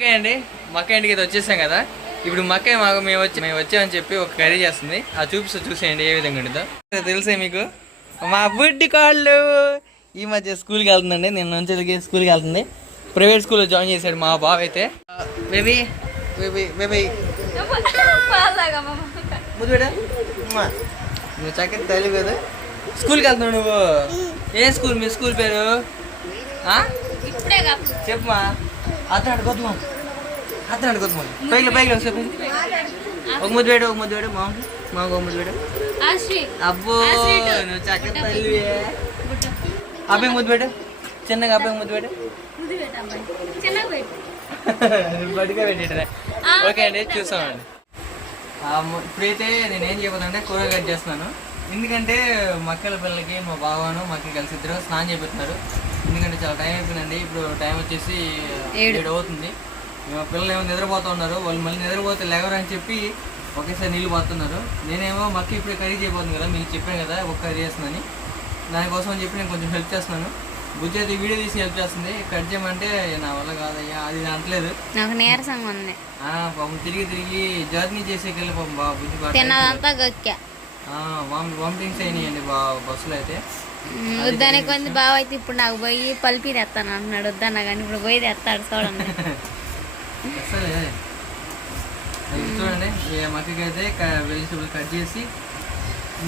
Okay అండి. మక్క ఇంటికి అయితే వచ్చేసాం కదా. ఇప్పుడు మక్క మాకు మేము వచ్చి మేము వచ్చామని చెప్పి ఒక కర్రీ చేస్తుంది. ఆ చూపిస్తూ చూసేయండి ఏ విధంగా ఉంటుందో. తెలుసే మీకు? మా బుడ్డి కాళ్ళు. ఈ మధ్య స్కూల్కి వెళ్తుందండి. నేను నుంచి స్కూల్కి వెళ్తుంది. ప్రైవేట్ స్కూల్లో జాయిన్ చేశాడు మా బావ అయితే. Baby baby baby. ముద్దు బిడ్డ అమ్మా. నువ్వు చక్కని తల్లి కదా. స్కూల్కి వెళ్తున్నావు నువ్వు. ఏ స్కూల్? మీ స్కూల్ పేరు? చెప్పమా అతను పైకి పైకి. చెప్పు ఒక ముద్దు వేడు ఒక ముద్దు వేడు మా మా ఒక ముద్దు వేడు. అబ్బో నువ్వు అబ్బాయి ముద్దు చిన్నగా అబ్బాయి ముద్దు బడిగా ఓకే అండి ము- ఇప్పుడైతే నేను ఏం కూర కట్ చేస్తున్నాను. ఎందుకంటే మక్కల పిల్లలకి మా బావను మక్కలు కలిసి ఇద్దరు స్నానం చేపిస్తున్నారు. ఎందుకంటే చాలా టైం అయిపోయిందండి. ఇప్పుడు టైం వచ్చేసి ఏడు. అవుతుంది. పిల్లలు ఏమో నిద్రపోతూ ఉన్నారు. వాళ్ళు మళ్ళీ నిద్రపోతే లేవరని చెప్పి ఒకేసారి నీళ్ళు పోతున్నారు. నేనేమో మక్క ఇప్పుడు కర్రీ చేయబోతుంది కదా మీకు చెప్పాను కదా ఒక కర్రీ చేస్తుందని దానికోసం అని చెప్పి నేను కొంచెం హెల్ప్ చేస్తున్నాను. బుజ్జి అయితే వీడియో తీసి హెల్ప్ చేస్తుంది. కట్ చేయమంటే నా వల్ల కాదయ్యా అది ఇది అనట్లేదు. నాకు నీరసంగా ఉంది. ఆ, పాపం తిరిగి తిరిగి జర్నీ చేసేకెళ్ళి పాపం తిన్నదంతా గొక్కా. వామిటింగ్స్ అయినాయండి బా బస్సులో అయితే. వద్దానికి కొంది బావ అయితే ఇప్పుడు నాకు పోయి పల్పి తెస్తాను అంటున్నాడు వద్దన్నా కానీ ఇప్పుడు పోయి తెస్తాడు చూడండి. వెజిటబుల్ కట్ చేసి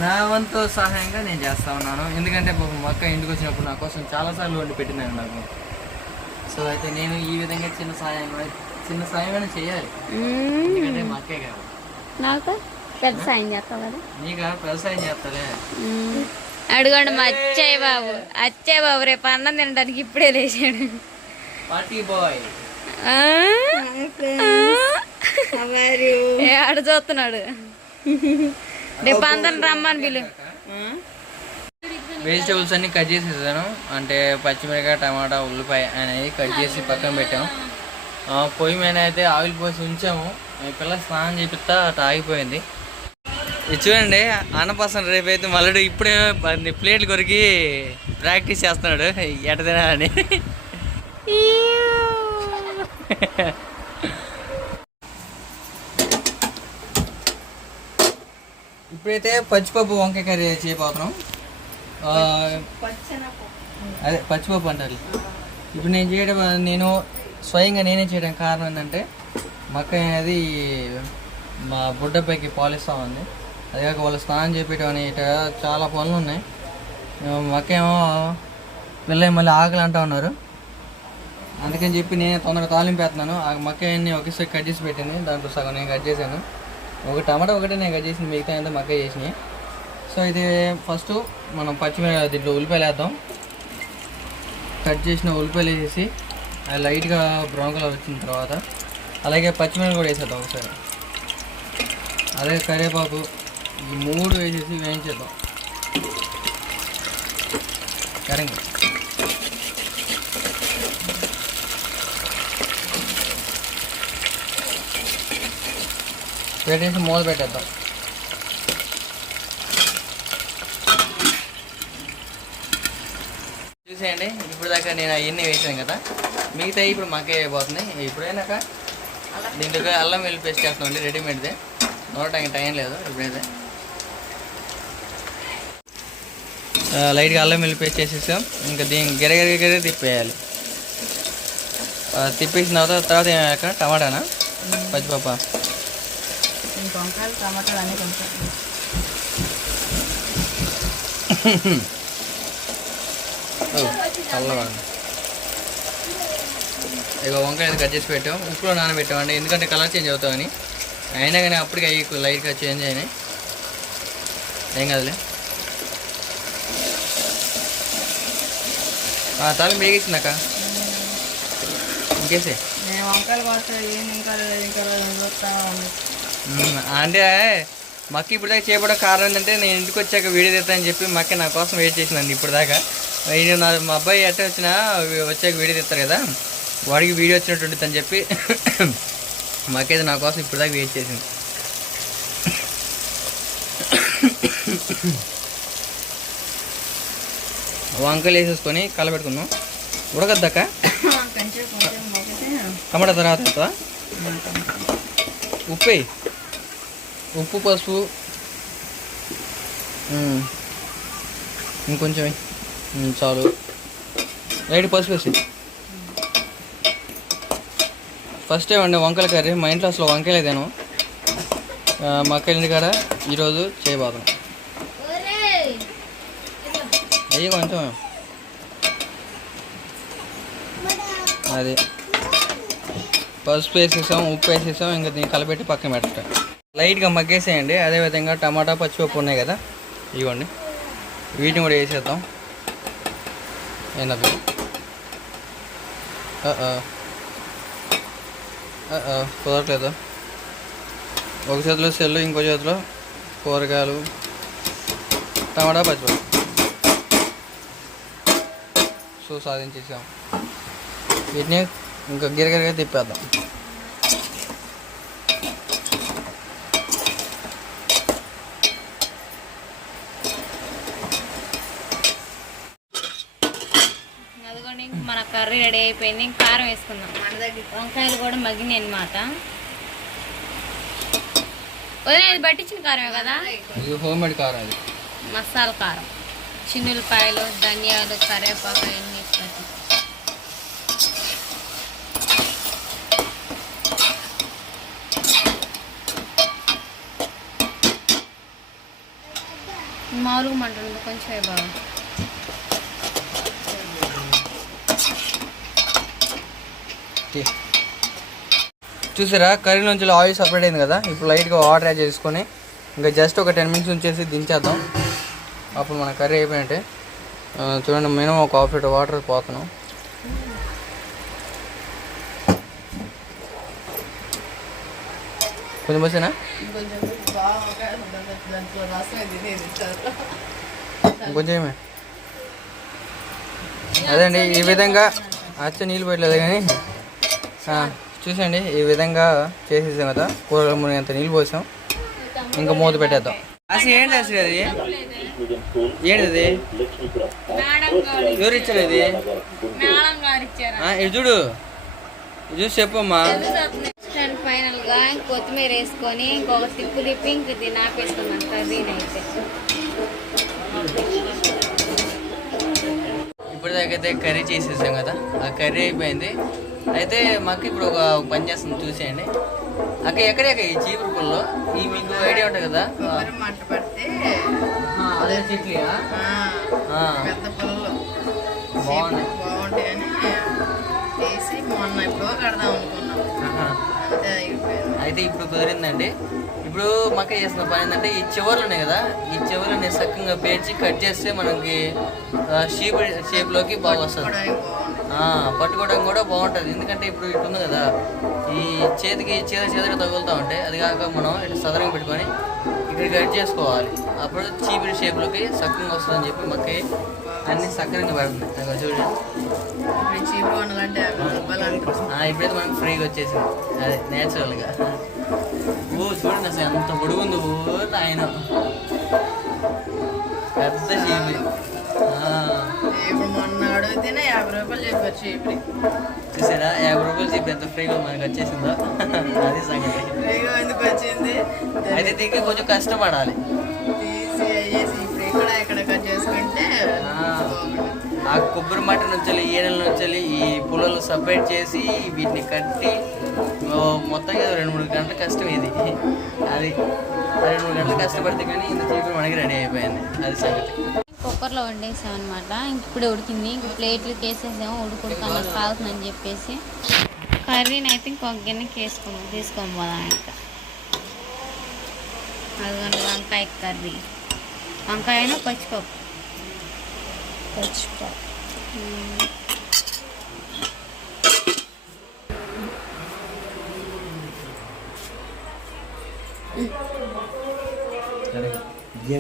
నా వంతు సహాయంగా నేను చేస్తా ఉన్నాను. ఎందుకంటే పాపం మక్క ఇంటికి వచ్చినప్పుడు నా కోసం చాలాసార్లు వండి పెట్టినాను నాకు. సో అయితే నేను ఈ విధంగా చిన్న సహాయం చిన్న సహాయమైనా చేయాలి. ఎందుకంటే మా అక్కే కాదు. నాకు పెద్ద సాయం చేస్తావు కదా? నీకు? వ్యవసాయం చేస్తాలే. మ్మ్. అడుగండి మా అచ్చయ్య బాబు. అచ్చయ్య బాబు రేపు అన్నం తినడానికి ఇప్పుడే లేచాడు. Party boy. ఆ? ఏ ఆడ చూస్తున్నాడు. రేపు అందరం రమ్మని పిలు. వెజిటేబుల్స్ అన్ని కట్ చేసేసాను అంటే పచ్చిమిరకాయ టమాటా ఉల్లిపాయ అనేది కట్ చేసి పక్కన పెట్టాము ఆ, పొయ్యి మీద అయితే ఆయిల్ పోసి ఉంచాము. పిల్ల స్నానం చేపిస్తా అటు ఆగిపోయింది. చూడండి అన్నపాసం రేపు అయితే మళ్ళీ ఇప్పుడే ప్లేట్ ప్లేట్లు కొరికి ప్రాక్టీస్ చేస్తున్నాడు. ఎట తినాలని. ఇప్పుడైతే పచ్చిపప్పు వంకాయ కర్రీ చేయబోతున్నాం. అదే పచ్చిపప్పు అంటారు. ఇప్పుడు నేను చేయడం నేను స్వయంగా నేనే చేయడం కారణం ఏంటంటే మక్క అనేది మా బుడ్డపైకి పాలిస్తూ ఉంది. అదే కాక వాళ్ళు స్నానం చేపించడం అని ఇట చాలా పనులు ఉన్నాయి. మాకేమో మక్క ఏమో పిల్లలు మళ్ళీ ఆకలి అంటూ ఉన్నారు. అందుకని చెప్పి నేను తొందరగా తాలింపు వేస్తున్నాను. ఆ మక్కాయన్ని ఒకేసారి కట్ చేసి పెట్టింది. దాంట్లో సగం నేను కట్ చేశాను. ఒక టమాటా ఒకటే నేను కట్ చేసింది. మిగతా అంతా మక్క చేసినాయి. సో ఇది ఫస్ట్ మనం పచ్చిమిరపకాయ దీంట్లో ఉల్లిపాయలు వేద్దాం. కట్ చేసిన ఉల్లిపాయలు వేసేసి అది లైట్గా బ్రౌన్ కలర్ వచ్చిన తర్వాత అలాగే పచ్చిమిరపకాయ కూడా వేసేద్దాం ఒకసారి. అలాగే కరివేపాకు ఈ మూడు వేసేసి వేయించేద్దాం. కరెంట్ పెట్టేసి మూత పెట్టేద్దాం. చూసేయండి ఇప్పుడు దాకా నేను అవన్నీ వేసాను కదా. మిగతా ఇప్పుడు మాకే అయిపోతున్నాయి. ఇప్పుడైనాక దీంట్లో అల్లం వెల్లి పేస్ట్ చేస్తామండి రెడీమేడ్దే. నోడటానికి టైం లేదు ఇప్పుడైతే ఆ, లైట్గా అల్లం వెల్లి పేస్ట్ ఇంకా దీన్ని గిరగిర గిరగిర తిప్పేయాలి. తిప్పేసిన తర్వాత తర్వాత ఏమాక టమాటానా? పచ్చిపప్ప. వంకాయలు టమాటాలు అన్నీ కొంచెం. ఇక వంకాయ కట్ చేసి పెట్టాం. ఉప్పులో నానబెట్టామండి. ఎందుకంటే కలర్ చేంజ్ అవుతామని. అయినా కానీ అప్పటికి అవి లైట్గా చేంజ్ అయినాయి. ఏం కదలే. తాళం వేగేసిందాక ఇంకేసే? నేను వంకాయలు. అంటే మక్క ఇప్పుడు దాకా చేయబడే కారణం ఏంటంటే నేను ఇంటికి వచ్చాక వీడియో తీస్తానని చెప్పి మక్క నా కోసం వెయిట్ చేసిందండి ఇప్పుడు దాకా ఇది నా మా అబ్బాయి ఎట్ట వచ్చినా వచ్చాక వీడియో తీస్తారు కదా వాడికి వీడియో వచ్చినట్టు అని చెప్పి మక్కైతే నా కోసం ఇప్పుడు దాకా వెయిట్ చేసింది. వంకలు వేసేసుకొని కలపెట్టుకుందాం ఉడకద్దాక? టమాటా తర్వాత ఉప్పు ఉప్పు పసుపు. ఇంకొంచెం చాలు. లైట్ పసుపు వేసి ఫస్ట్ టైం అండి వంకాయల కర్రీ. మా ఇంట్లో అసలు వంకాయలు తిను మా అక్క ఇంటికాడ ఈరోజు చేయబోతున్నాం అయ్యి కొంచెం అది పసుపు వేసేసాం ఉప్పు వేసేసాం ఇంకా దీన్ని కలపెట్టి పక్కన పెట్టడం లైట్గా మగ్గేసేయండి. అదేవిధంగా టమాటా పచ్చిపప్పు ఉన్నాయి కదా? ఇవ్వండి. వీటిని కూడా వేసేద్దాం. ఏంటది కుదరట్లేదు? ఒక చేతిలో సెల్లు ఇంకో చేతిలో కూరగాయలు టమాటా పచ్చిపప్పు. సో సాధించేసాం. వీటిని ఇంకా గిరగిరగా తిప్పేద్దాం. మన కర్రీ రెడీ అయిపోయింది. కారం వేసుకుందాం. మన దగ్గర వంకాయలు కూడా మగ్గినాయి అనమాట వదిన ఇది పట్టించిన కారమే కదా? ఇది హోమ్ మేడ్ కారం ఇది మసాలా కారం. పచ్చిమిరపాయలు ధనియాలు కరివేపాకు అవన్నీ ఇస్తుంది మామూలుగా మంట కొంచెం బాగా చూసారా కర్రీ నుంచి ఆయిల్ సపరేట్ అయింది కదా ఇప్పుడు లైట్గా వాటర్ యాడ్ చేసుకొని ఇంకా జస్ట్ ఒక టెన్ మినిట్స్ ఉంచేసి దించేద్దాం. అప్పుడు మన కర్రీ అయిపోయినట్టే చూడండి మినిమం ఒక హాఫ్ లీటర్ వాటర్ పోతున్నాం కొంచెం పోసేనా? కొంచెం అదండి ఈ విధంగా అచ్చ నీళ్ళు పెట్టలేదు కానీ చూసండి ఈ విధంగా చేసేసాం కదా కూరలు మునిగంత నీళ్ళు పోసాం. ఇంకా మూత పెట్టేద్దాం. అసలు ఏంటి అసలు అది ఏంటిది మేడం ఎవరు ఇచ్చారు ఇది ఇది చూడు చూసి చెప్పమ్మా. ఫైనల్గా కొత్తిమీర వేసుకొని ఇంకొక తిప్పు తిప్పి ఇంక తినాపేస్తామంట ఇప్పుడు కర్రీ చేసేసాం కదా. ఆ కర్రీ అయిపోయింది. అయితే మాకు ఇప్పుడు ఒక పని చేస్తుంది చూసేయండి. అక్క ఎక్కడెక్క ఈ చీపురుపుల్లో ఈ మీకు ఐడియా ఉంటుంది కదా? అదే ఆ, పెద్ద పొలంలో బాగున్నాయి. బాగుంటాయని తీసి మొన్న ఎప్పుడో కడదాం అనుకున్నాం. ఆహా. అంతే అయిపోయింది. అయితే ఇప్పుడు కుదిరిందండి. ఇప్పుడు మక్క చేసిన పని ఏంటంటే ఈ చివర్లు ఉన్నాయి కదా ఈ చివర్లని సక్కంగా పేర్చి కట్ చేస్తే మనకి షేప్ షేప్లోకి బాగా వస్తుంది. బాగుంది పట్టుకోవడం కూడా బాగుంటుంది. ఎందుకంటే ఇప్పుడు ఇటు ఉంది కదా ఈ చేతికి చీర చీదగా తగులుతూ ఉంటాయి అది కాక మనం ఇటు సదరంగా పెట్టుకొని ఇక్కడ కట్ చేసుకోవాలి. అప్పుడు చీపిరి షేప్లోకి సక్కంగా వస్తుందని చెప్పి మక్కయి అన్ని సక్కరంగా పెడుతుంది. అదిగో చూడండి ఇప్పుడు చీపు వండాలంటే యాభై రూపాయలు ఇప్పుడైతే మనకి ఫ్రీగా వచ్చేసింది. అదే నేచురల్గా. ఓ చూడండి అసలు ఎంత పొడుగుంది ఓ ఆయన పెద్ద చీపి ఆ, ఇప్పుడు మొన్న అడిగితేనే యాభై రూపాయలు చెప్పారు చీపురి. చూసారా? యాభై రూపాయలు చీపి ఎంత ఫ్రీగా మనకి వచ్చేసిందో? అది సంగతి. ఫ్రీగా ఎందుకు వచ్చింది? అయితే దీనికి కొంచెం కష్టపడాలి. తీసి అయ్యేసి ఇప్పుడు ఇక్కడ ఇక్కడ కట్ చేసుకుంటే ఆ. కొబ్బరి మట్ట నుంచి ఈనెల నుంచి ఈ పుల్లలు సపరేట్ చేసి వీటిని కట్టి ఓ, మొత్తం ఏదో రెండు మూడు గంటల కష్టం ఇది. అది రెండు మూడు గంటలు కష్టపడితే కానీ ఇంత చీపురు మనకి రెడీ అయిపోయింది. అది సంగతి. కుక్కర్లో వండేసాం అనమాట ఇప్పుడే ఉడికింది. ఇంక ప్లేట్లకి వేసేసాము ఉడుకుడుకన్నా కాలుతుందని చెప్పేసి. కర్రీని అయితే ఇంకొక గిన్నెకి వేసుకున్నాం తీసుకొని పోదాం ఇంకా. అదిగోండి వంకాయ కర్రీ. వంకాయను పచ్చిపప్పు. పచ్చిపప్పు.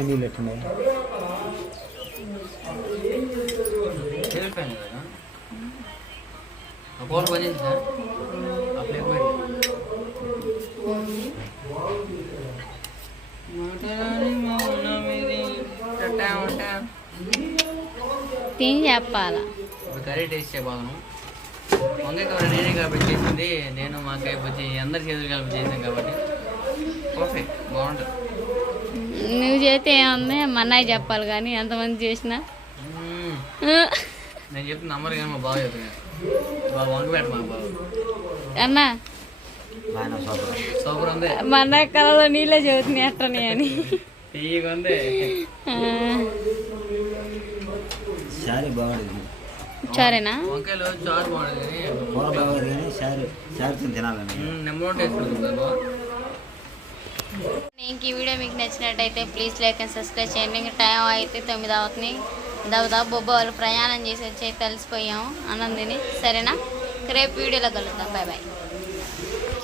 నీళ్ళు ఎట్టున్నాయి వెళ్ళిపోయాను కదా కూర పని. తిని చెప్పాలా? కర్రీ టేస్ట్ చేయబోతున్నాం వంకాయ కూర నేనే కాబట్టి చేసింది. నేను మా అక్కయ్య బుజ్జి అందరి చేతులు కలిపి చేసాం కాబట్టి. పర్ఫెక్ట్ బాగుంటుంది. నువ్వు చేస్తే ఏముంది? మా అన్నయ్య చెప్పాలి కానీ ఎంతమంది చేసినా. నేను చెప్తే నమ్మరు కానీ మా బావ చెప్తున్నాను బాబు వంక పెట్ట మా బాబు అన్నా బాగానే సూపర్. సూపర్ ఉంది మా అన్నయ్య కళలో నీళ్ళే చదువుతున్నాయి అట్టనే అని. తీయగా ఉంది ఆ, శారీ బాగుండేది సరేనా వంకాయలు చారు బాగుంటుంది కానీ. కూర బాగోదు కానీ శారీ శారీతో తినాలని మ్మ్, నెంబర్ వన్ టేస్ట్ ఉంటుంది బాబు. ఇంక ఈ వీడియో మీకు నచ్చినట్టయితే ప్లీజ్ లైక్ అండ్ సబ్స్క్రైబ్ చేయండి. ఇంకా టైం అయితే తొమ్మిది అవుతుంది. దవదా బొబ్బ వాళ్ళు ప్రయాణం చేసి వచ్చి తెలిసిపోయాము ఆనందిని. సరేనా? రేపు వీడియోలో కలుద్దాం. Bye bye